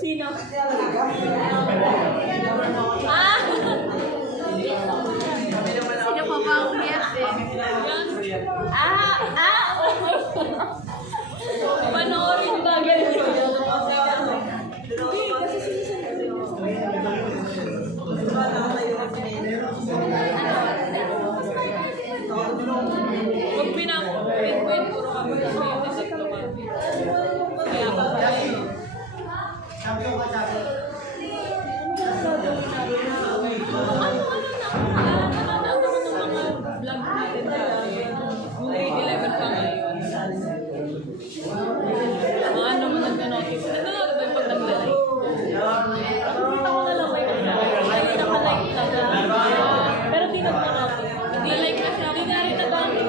Sino? Sino pa ba ang umiyak? Panoorin ba ganito? Pag pinag-pinpoint, puro kami kasi yung desekto ka. Kaya ako grade 11 pa ngayon. Mga ano mo nag-notice. Nag-notice ba yung pag nag-like? Punta ko na lang may nag-like. Naka-like talaga. Pero di nag-notice. Nag-like na siya. Di na rin nag-notice.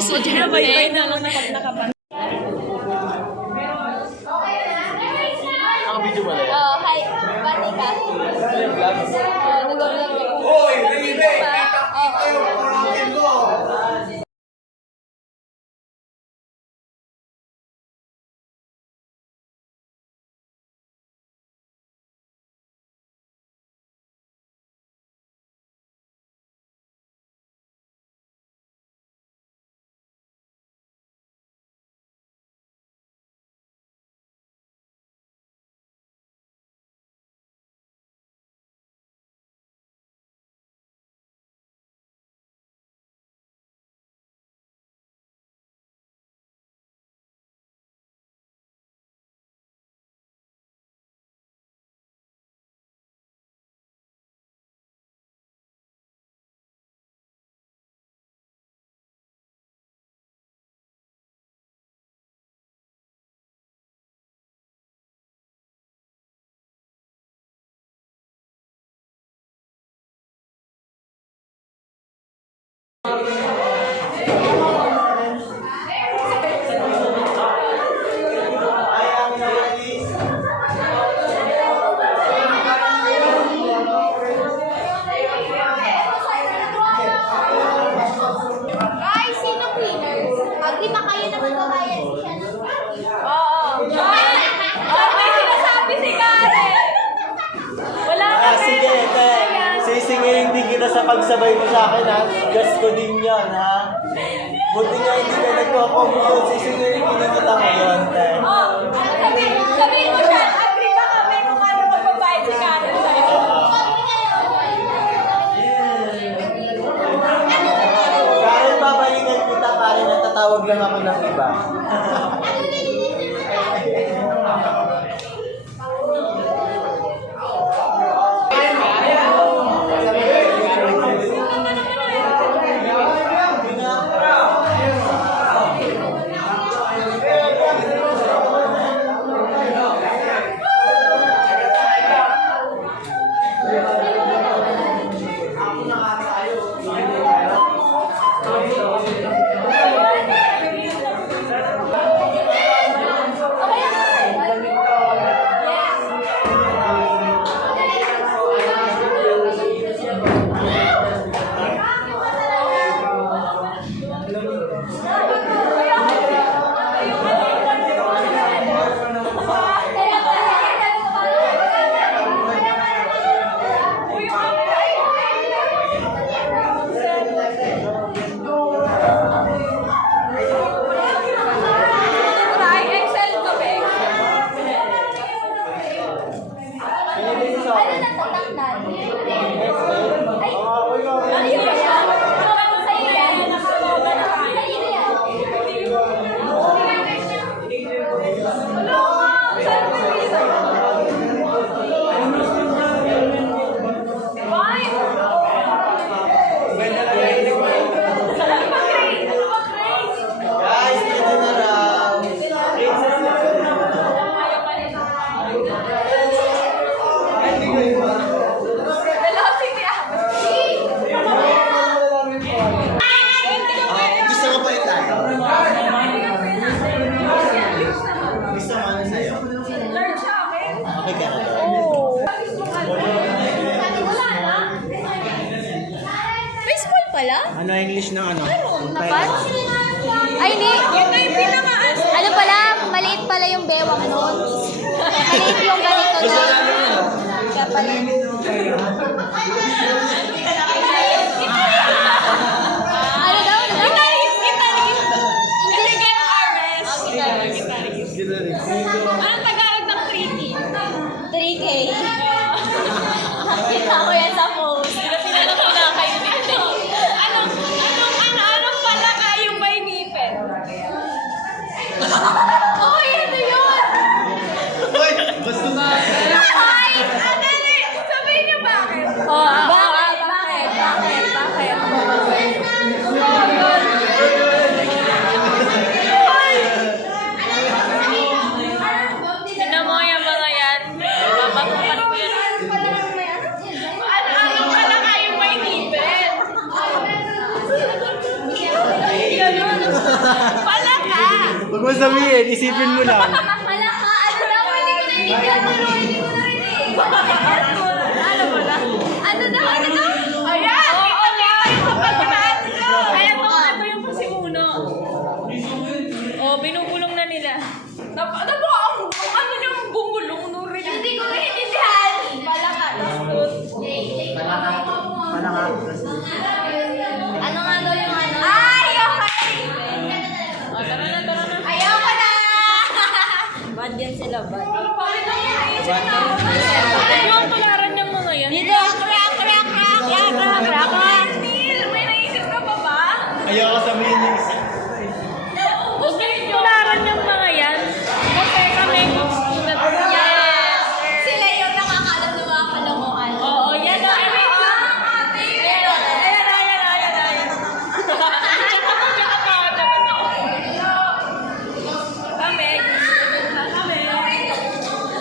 So, dyan ba yun? Naka-video ba na yan? Hi, Bani ka? Hoy! Naibe! Kita-kita yung karakin ko! Sisingilin din kita sa pagsabay mo sa akin, ha? Gas ko din yan, ha? Buti nga hindi ka nagko-commute. Sisingilin kita ngayon, te. Sabihin mo siya, agree ba kami kung ano magbabayad si Karen sa'yo? Karen, babalikan kita, Karen. Natatawag lang ako ng iba. na English ng ano? Napan? Ay, hindi. Ano pala? Maliit pala yung bewang nun. Maliit yung ganito na. Kaya pala. Ano daw? Anong Tagalog ng tricky? 3K. Nakita ko yan sa post. Ano pala kayo dito? Anong pala kayong may ngipin? Uy, ano yun? Uy! Basta na! Ay! Dali! Sabihin niyo bakit? Bakit? Tignan mo yung mga yan. Babakupan ko yan. Ano pala kayong may ngipin? Pala ka! Huwag mo sabihin, isipin mo lang. Wala ka! Ano daw? Hindi ko naiintindihan mo. Hindi ko narinig. Ano ba na? Ano daw? Ano daw? Ayan! Ipakita yung kapatid ko! Ayan to, ito yung pasimuno. Oh, binubulong na nila. Ano ba ang ano yung bumulong no rin? Hindi ko naiintindihan. Pala ka. Ano nga daw yung ano? Ay! Okay! Oh, tara na. Ayaw ko na! Bad yan sila, bad. Ano ang tularan ng mga yan? Dito! Crack! May naisip ka pa ba? Ayoko sabihin yung isa. Huwag yung tularan ng mga yan. Kasi kami kung student. Yes! Sila yung nakakalam ng mga kalokohan. Oo, yan o.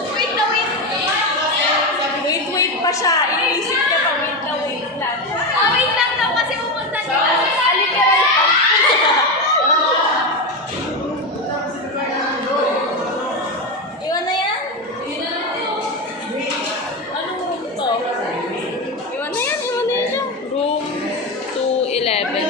Wait lang. Ayan. Kami. Wait pa siya. Iisip niya pa. Wait lang. Wait lang daw kasi pupunta niyo. Iwan na yan? Anong room to? Iwan na yan siya. Room 211.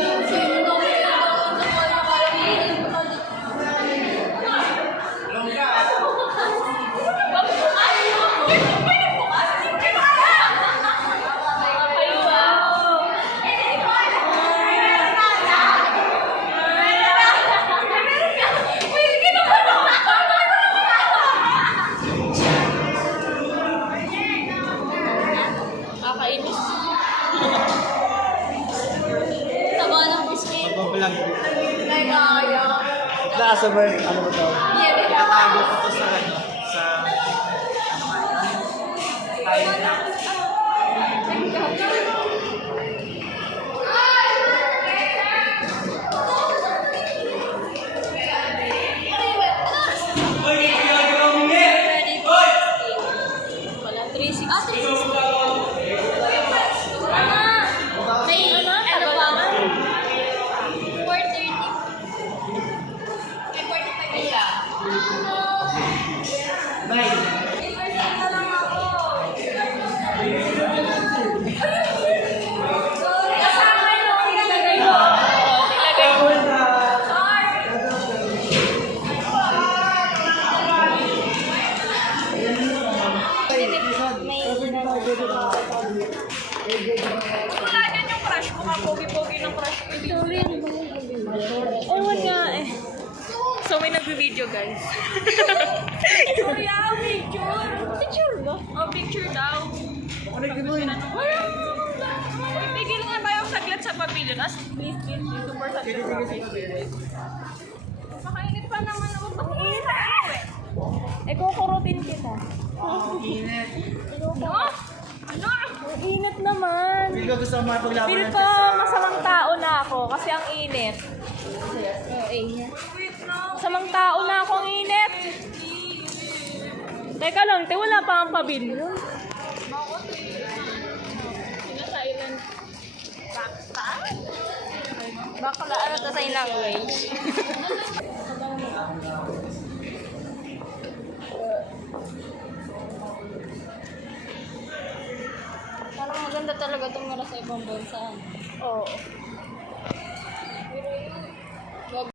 Kakainis. Taba ng biscuit. Pagpapalag. Nagaya. Nasa ba? Ano ba tawag? Tatago ko to sa ano? Sa... Wala, 360. May ano pa? 4:30. May 45 ka. Nilagay mo. Wala yan yung crush mo. Pogi-pogi ng crush ko. Ewan nga eh. So may nagbe-video guys. Kuya, picture. Picture ba? Oh, picture daw. Tigil nga tayo saglit sa pavilion. Please, super sa pavilion. Makainit pa naman ako. Pag-init pa ako eh. Eh, kukurutin kita. Init. Ano? Ang init naman. Hindi ko gusto mapaglaban Feel ng ko masamang tao na ako kasi ang init. Masamang tao na ako ang init. Teka lang, wala pa ang pavilion. Sinasailan. Bakla ano to sa language? Parang maganda talaga itong mula sa ibang bansa. Oo.